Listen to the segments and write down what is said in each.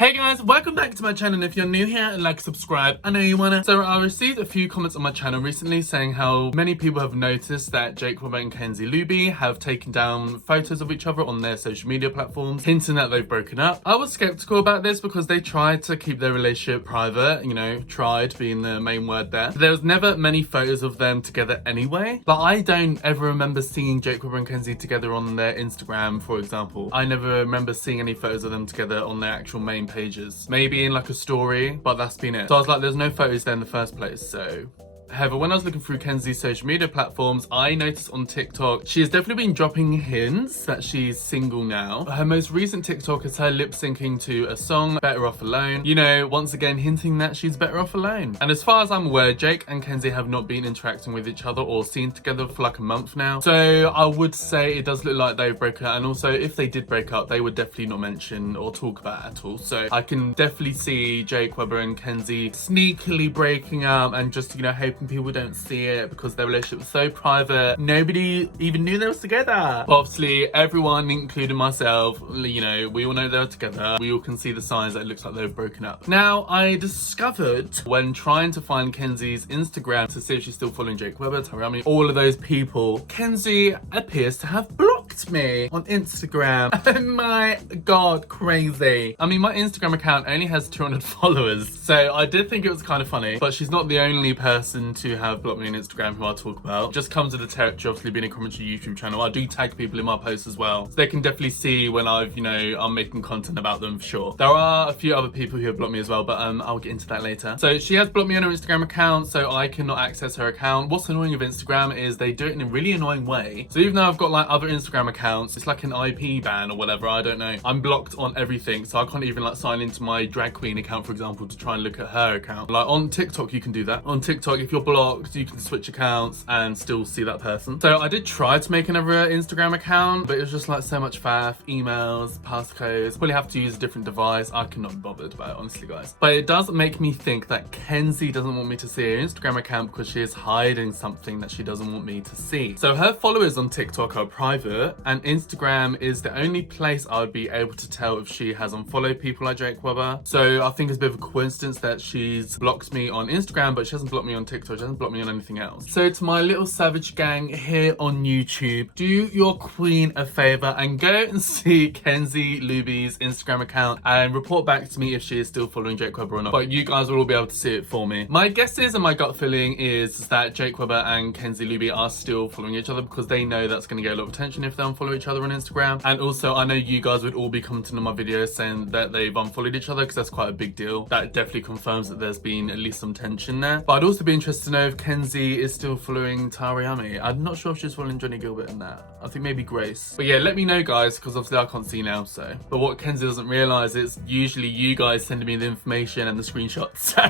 Hey guys, welcome back to my channel, and if you're new here and like, subscribe, I know you wanna. So I received a few comments on my channel recently saying how many people have noticed that BREAKUP and Kenzie Luby have taken down photos of each other on their social media platforms, hinting that they've broken up. I was skeptical about this because they tried to keep their relationship private, you know, tried being the main word there. There was never many photos of them together anyway. But I don't ever remember seeing BREAKUP and Kenzie together on their Instagram, for example. I never remember seeing any photos of them together on their actual main pages. Maybe in like a story, but that's been it. So I was like, there's no photos there in the first place, so. However, when I was looking through Kenzie's social media platforms, I noticed on TikTok, she has definitely been dropping hints that she's single now. Her most recent TikTok is her lip syncing to a song, Better Off Alone. You know, once again, hinting that she's better off alone. And as far as I'm aware, Jake and Kenzie have not been interacting with each other or seen together for like a month now. So I would say it does look like they've broken up. And also, if they did break up, they would definitely not mention or talk about it at all. So I can definitely see Jake Webber and Kenzie sneakily breaking up and just, you know, hoping people don't see it because their relationship was so private. Nobody even knew they was together. But obviously, everyone, including myself, you know, we all know they're together. We all can see the signs that it looks like they've broken up. Now, I discovered when trying to find Kenzie's Instagram to see if she's still following Jake Webber, Tariami, all of those people, Kenzie appears to have blocked me on Instagram. Oh my god, crazy. I mean, my Instagram account only has 200 followers, so I did think it was kind of funny, but she's not the only person to have blocked me on Instagram who I'll talk about. Just comes with the territory, obviously being a commentary YouTube channel. I do tag people in my posts as well, so they can definitely see when I've, you know, I'm making content about them for sure. There are a few other people who have blocked me as well, but I'll get into that later. So she has blocked me on her Instagram account, so I cannot access her account. What's annoying with Instagram is they do it in a really annoying way. So even though I've got like other Instagram accounts, it's like an IP ban or whatever, I don't know. I'm blocked on everything, so I can't even like sign into my drag queen account, for example, to try and look at her account. Like on TikTok, you can do that. On TikTok, if you're blocked, you can switch accounts and still see that person. So I did try to make another Instagram account, but it was just like so much faff, emails, passcodes. Probably have to use a different device. I cannot be bothered about it, honestly, guys. But it does make me think that Kenzie doesn't want me to see her Instagram account because she is hiding something that she doesn't want me to see. So her followers on TikTok are private, and Instagram is the only place I would be able to tell if she has unfollowed people like Jake Webber. So I think it's a bit of a coincidence that she's blocked me on Instagram, but she hasn't blocked me on TikTok. She hasn't blocked me on anything else. So to my little savage gang here on YouTube, do your queen a favor and go and see Kenzie Luby's Instagram account and report back to me if she is still following Jake Webber or not. But you guys will all be able to see it for me. My guess is, and my gut feeling is, that Jake Webber and Kenzie Luby are still following each other because they know that's going to get a lot of attention if they unfollow each other on Instagram. And also, I know you guys would all be commenting on my videos saying that they've unfollowed each other because that's quite a big deal. That definitely confirms that there's been at least some tension there. But I'd also be interested to know if Kenzie is still following Tariami. I'm not sure if she's following Johnny Gilbert in that. I think maybe Grace. But yeah, let me know, guys, because obviously I can't see now, so. But what Kenzie doesn't realise is usually you guys sending me the information and the screenshots. So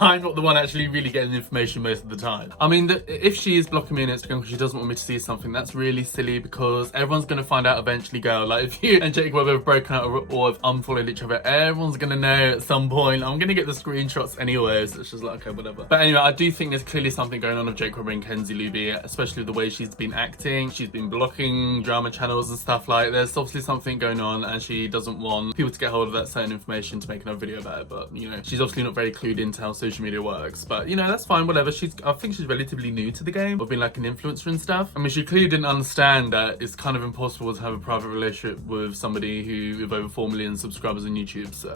I'm not the one actually really getting the information most of the time. I mean, if she is blocking me on Instagram because she doesn't want me to see something, that's really silly because everyone's going to find out eventually, girl. Like if you and Jake Webber have broken out or have unfollowed each other, everyone's going to know at some point. I'm going to get the screenshots anyways. It's just like, okay, whatever. But anyway, I do think there's clearly something going on with Jake Webber and Kenzie Luby, especially the way she's been acting. She's been blocking drama channels and stuff. Like there's obviously something going on and she doesn't want people to get hold of that certain information to make another video about it. But you know, she's obviously not very clued into how social media works. But you know, that's fine, whatever. I think she's relatively new to the game of being like an influencer and stuff. I mean, she clearly didn't understand that it's kind of impossible to have a private relationship with somebody who with over 4 million subscribers on YouTube. So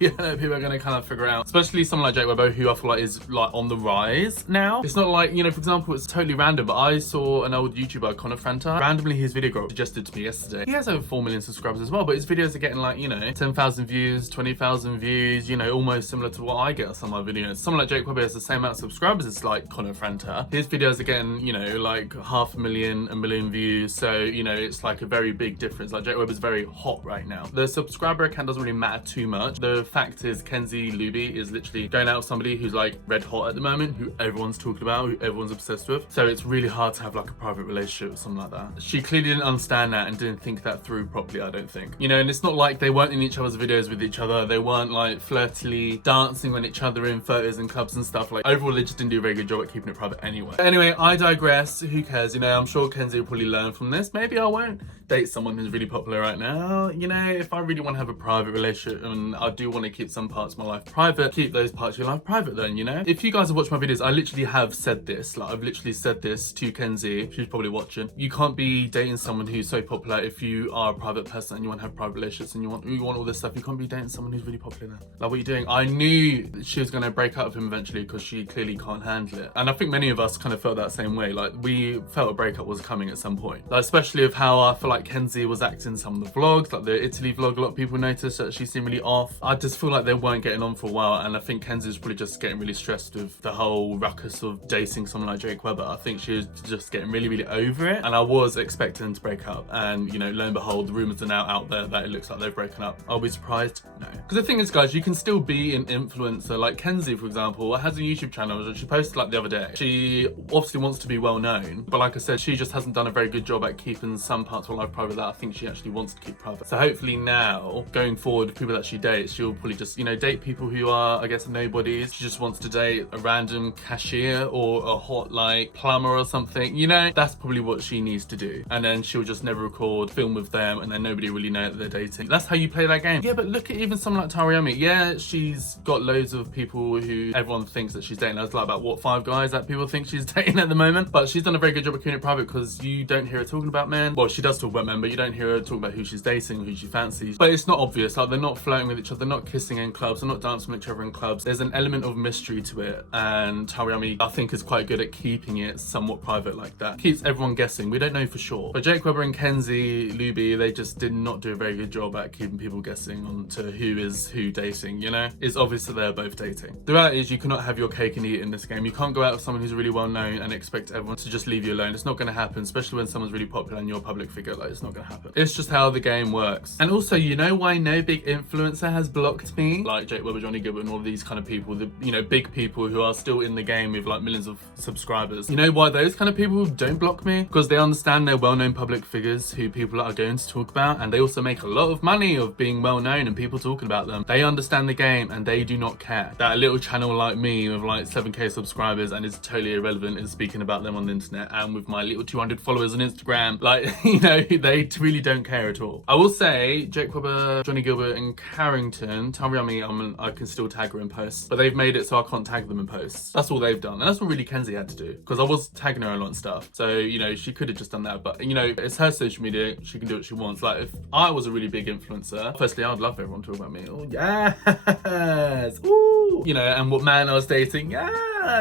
you know, people are gonna kind of figure out, especially someone like Jake Webber, who I feel like is like on the rise now. It's not like, you know, for example, it's totally random, but I saw an old YouTuber, Connor Franta, randomly his video got suggested to me yesterday. He has over 4 million subscribers as well, but his videos are getting like, you know, 10,000 views, 20,000 views, you know, almost similar to what I get on some of my videos. Someone like Jake Webber has the same amount of subscribers as like Connor Franta. His videos are getting, you know, like 500,000, 1 million views. So, you know, it's like a very big difference. Like Jake Webber's very hot right now. The subscriber account doesn't really matter too much. The fact is Kenzie Luby is literally going out with somebody who's like red hot at the moment, who everyone's talking about, who everyone's obsessed with. So it's really hard to have like a private relationship with someone like that. She clearly didn't understand that and didn't think that through properly, I don't think. You know, and it's not like they weren't in each other's videos with each other. They weren't like flirtily dancing on each other in photos and clubs and stuff. Like overall, they just didn't do a very good job at keeping it private anyway. But anyway, I digress. Who cares? You know, I'm sure Kenzie will probably learn from this. Maybe I won't. date someone who's really popular right now. You know, if I really want to have a private relationship and I do want to keep some parts of my life private, keep those parts of your life private then, you know? If you guys have watched my videos, I literally have said this. Like, I've literally said this to Kenzie. She's probably watching. You can't be dating someone who's so popular if you are a private person and you want to have private relationships and you want all this stuff. You can't be dating someone who's really popular now. Like, what are you doing? I knew that she was going to break up with him eventually because she clearly can't handle it. And I think many of us kind of felt that same way. Like, we felt a breakup was coming at some point. Like, especially of how I feel like Kenzie was acting in some of the vlogs, like the Italy vlog. A lot of people noticed that she seemed really off. I just feel like they weren't getting on for a while, and I think Kenzie was probably just getting really stressed with the whole ruckus of dating someone like Jake Webber. I think she was just getting really, really over it, and I was expecting them to break up. And you know, lo and behold, the rumors are now out there that it looks like they've broken up. I'll be surprised? No. Because the thing is, guys, you can still be an influencer. Like Kenzie, for example, has a YouTube channel that she posted like the other day. She obviously wants to be well known, but like I said, she just hasn't done a very good job at keeping some parts of her life private that I think she actually wants to keep private. So hopefully now, going forward, people that she dates, she'll probably just, you know, date people who are, I guess, nobodies. She just wants to date a random cashier or a hot, like, plumber or something. You know, that's probably what she needs to do. And then she'll just never record, film with them, and then nobody really know that they're dating. That's how you play that game. Yeah, but look at even someone like Tariami. Yeah, she's got loads of people who everyone thinks that she's dating. That's like about, what, 5 guys that people think she's dating at the moment? But she's done a very good job of keeping it private because you don't hear her talking about men. Well, she does talk about men, but you don't hear her talk about who she's dating, who she fancies. But it's not obvious. Like, they're not flirting with each other, they're not kissing in clubs, they're not dancing with each other in clubs. There's an element of mystery to it, and Tariami, I think, is quite good at keeping it somewhat private like that. Keeps everyone guessing. We don't know for sure. But Jake Webber and Kenzie Luby, they just did not do a very good job at keeping people guessing on to who is who dating, you know? It's obvious that they're both dating. The reality is you cannot have your cake and eat it in this game. You can't go out with someone who's really well known and expect everyone to just leave you alone. It's not going to happen, especially when someone's really popular and you're a public figure. Like, it's not going to happen. It's just how the game works. And also, you know why no big influencer has blocked me? Like Jake Webber, Johnny Gilbert, and all of these kind of people, the, you know, big people who are still in the game with like millions of subscribers. You know why those kind of people don't block me? Because they understand they're well-known public figures who people are going to talk about, and they also make a lot of money of being well-known and people talking about them. They understand the game and they do not care. That little channel like me with like 7k subscribers and is totally irrelevant is speaking about them on the internet, and with my little 200 followers on Instagram, like, you know, they really don't care at all. I will say Jake Webber, Johnny Gilbert and Carrington, Tariami, I can still tag her in posts, but they've made it so I can't tag them in posts. That's all they've done, and that's what really Kenzie had to do, because I was tagging her a lot and stuff. So, you know, she could have just done that, but you know, it's her social media, she can do what she wants. Like, if I was a really big influencer, firstly, I'd love everyone to talk about me. Oh yes, ooh, you know, and what man I was dating. Yeah,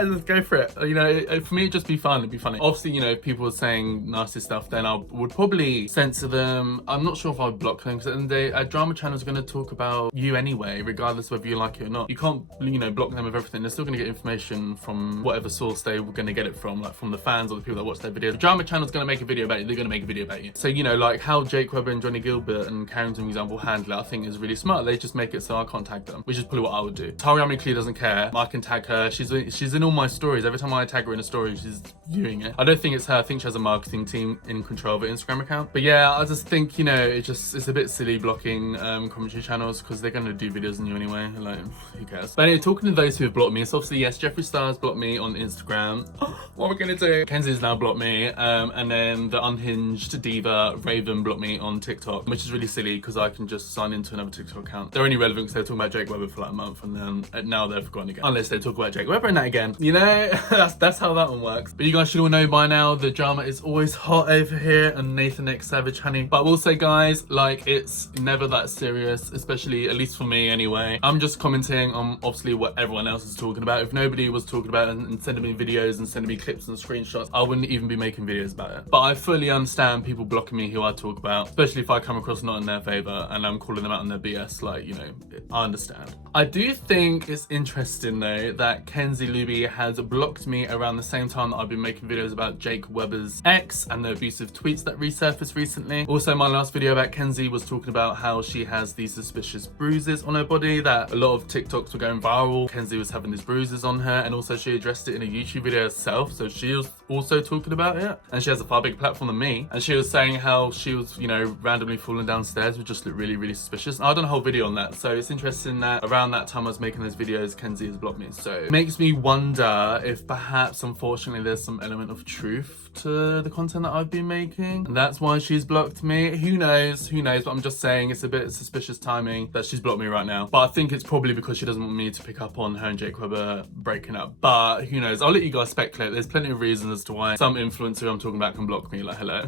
let's go for it. You know, for me, it'd just be fun. It'd be funny. Obviously, you know, if people were saying nasty stuff, then I would probably censor them. I'm not sure if I'd block them, because at the end of the day, a drama channel is going to talk about you anyway, regardless of whether you like it or not. You can't, you know, block them with everything. They're still going to get information from whatever source they were going to get it from, like from the fans or the people that watch their videos. The drama channel is going to make a video about you. They're going to make a video about you. So, you know, like how Jake Webber and Johnny Gilbert and Carrington, for example, handle it, I think is really smart. They just make it so I can't tag them, which is probably what I would do. Tariami clearly doesn't care. I can tag her. She's in all my stories. Every time I tag her in a story, she's viewing it. I don't think it's her. I think she has a marketing team in control of her Instagram account. But yeah, I just think, you know, it's a bit silly blocking commentary channels, because they're going to do videos on you anyway. Like, who cares? But anyway, talking to those who have blocked me, so obviously, yes, Jeffree Star's blocked me on Instagram. What are we going to do? Kenzie's now blocked me. And then the unhinged diva Raven blocked me on TikTok, which is really silly because I can just sign into another TikTok account. They're only relevant because they're talking about Jake Webber for like a month, and then now they've gone again. Unless they talk about Jake Webber and that again. You know, that's how that one works. But you guys should all know by now, the drama is always hot over here and Nathan X Savage honey. But I will say, guys, like, it's never that serious, especially, at least for me anyway. I'm just commenting on obviously what everyone else is talking about. If nobody was talking about it and sending me videos and sending me clips and screenshots, I wouldn't even be making videos about it. But I fully understand people blocking me who I talk about, especially if I come across not in their favor and I'm calling them out on their BS. Like, you know, I understand. I do think it's interesting though that Kenzie Luby has blocked me around the same time that I've been making videos about Jake Webber's ex and the abusive tweets that resurfaced recently. Also, my last video about Kenzie was talking about how she has these suspicious bruises on her body, that a lot of TikToks were going viral. Kenzie was having these bruises on her, and also she addressed it in a YouTube video herself. So she was also talking about it, and she has a far bigger platform than me, and she was saying how she was, you know, randomly falling downstairs, which just looked really, really suspicious. And I've done a whole video on that, so it's interesting that around that time I was making those videos, Kenzie has blocked me. So it makes me wonder if perhaps, unfortunately, there's some element of truth to the content that I've been making, and that's why she's blocked me. Who knows, but I'm just saying it's a bit suspicious timing that she's blocked me right now. But I think it's probably because she doesn't want me to pick up on her and Jake Webber breaking up. But who knows, I'll let you guys speculate. There's plenty of reasons as to why some influencer who I'm talking about can block me, like, hello.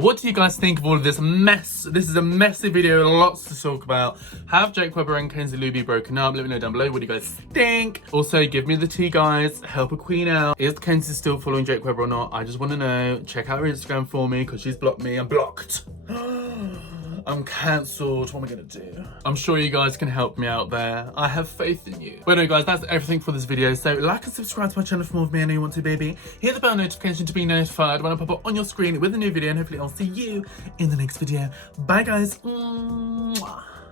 What do you guys think of all of this mess? This is a messy video, lots to talk about. Have Jake Webber and Kenzie Luby broken up? Let me know down below, what do you guys think? Also, give me the tea, guys. Help a queen out. Is Kenzie still following Jake Webber or not? I just want to know. Check out her Instagram for me, because she's blocked me. I'm blocked. I'm cancelled. What am I gonna do? I'm sure you guys can help me out there. I have faith in you. But anyway, guys, that's everything for this video. So like and subscribe to my channel for more of me. I know you want to, baby. Hit the bell notification to be notified when I pop up on your screen with a new video, and hopefully I'll see you in the next video. Bye, guys. Mwah.